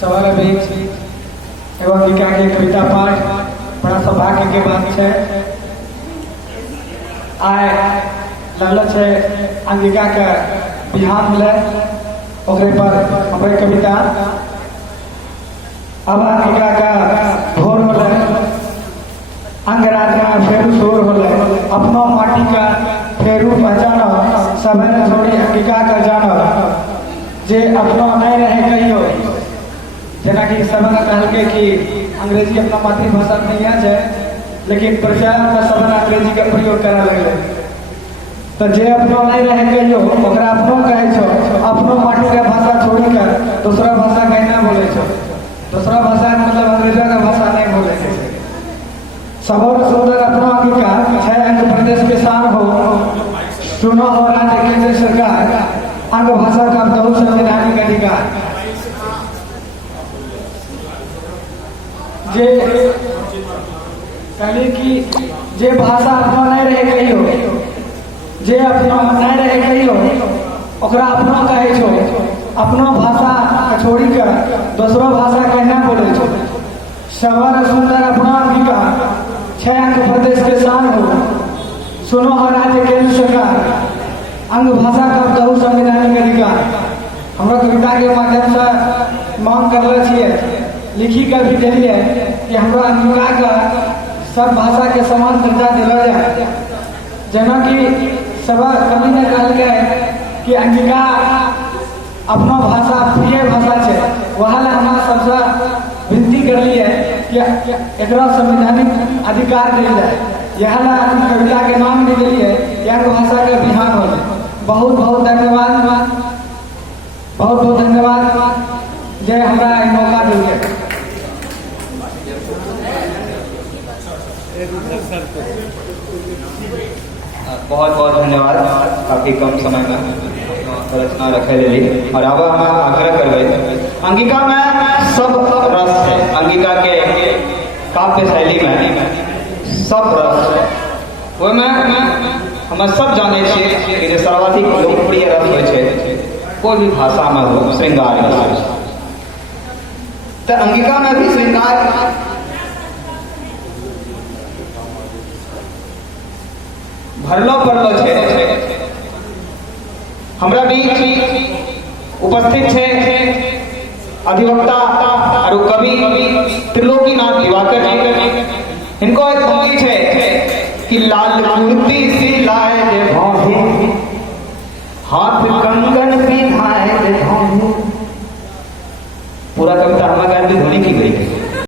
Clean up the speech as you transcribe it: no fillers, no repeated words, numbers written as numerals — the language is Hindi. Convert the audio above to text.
सवाल बीच एवं अंगिका के कविता पाठ बड़ा सौभाग्य के बात है। आए लगल है अंगिका का बिहान मिले ओकरे पर हमारे कविता अब अंगिका का भोर मिले अंगराजा फेरू शोर होले अपना माटी का फेरू पहचान सवेरे छोड़ी अंगिका का जान जे अपना नहीं रहे कहियो जना कि सबने कहलके कि अंग्रेजी अपना मातृभाषा नहीं आ जाए लेकिन प्रचार में सबने अंग्रेजी का प्रयोग करा लगे तो जे अपना नहीं रहे कहियो ओकरा अपनो कहे छो अपनो माटी का भाषा छोड़ी कर दूसरा भाषा कहना बोले छो दूसरा भाषा मतलब अंग्रेजी का भाषा नहीं बोले छे सबोर सुंदर अपना अंगिका 6 अंग प्रदेश के शान हो सुनो हो राज्य केंद्र सरकार अंग भाषा का बहु संवैधानिक अधिकार जे कहली कि जे भाषा अपना नहीं रहे कहियो जे अपना नहीं रहे कहियो ओकरा अपना कहे छो अपना भाषा छोड़ी कर दूसरा भाषा कहना बोले छो सवर सुंदर अपना अंगिका 6 अंग प्रदेश के शान हो सुनो हर राज्य केंद्र सरकार अंग भाषा का बहु संवैधानिक अधिकार हमरा कविता के माध्यम से मांग कर रहे छिए लिखी कर भी दिलिए कि हमरा अंगिका का सब भाषा के समान दर्जा दिला जाए जना कि सब कवि ने कहल गए कि अंगिका अपना भाषा प्रिय भाषा है वहाँ हमारा सबसे विनती कर ली है कि एक संवैधानिक अधिकार दिल जाए यहाँ कविता के नाम भी दिलिए यहाँ भाषा का बिहान हो जाए बहुत बहुत धन्यवाद बहुत बहुत धन्यवाद जय हमारा मौका मिल गया बहुत बहुत धन्यवाद काफी कम समय में रचना रखे ली और अब हम आग्रह करबे अंगिका में सब रस है अंगिका के काव्य शैली में सब रस है वो में हम सब जाने छे कि सर्वाधिक लोकप्रिय रस हो छे कोई भी भाषा में हो श्रृंगार रस तो अंगिका में भी श्रृंगार भरलो पड़लो छे हमरा बीच उपस्थित छे अधिवक्ता और कवि त्रिलोकीनाथ दिवाकर जी इनको एक पंक्ति छे कि लाल कुर्ती सी लाए दे भौही हाथ कंगन पिन्हाए दे भौही पूरा कविता हमारे गान में ध्वनि की गई है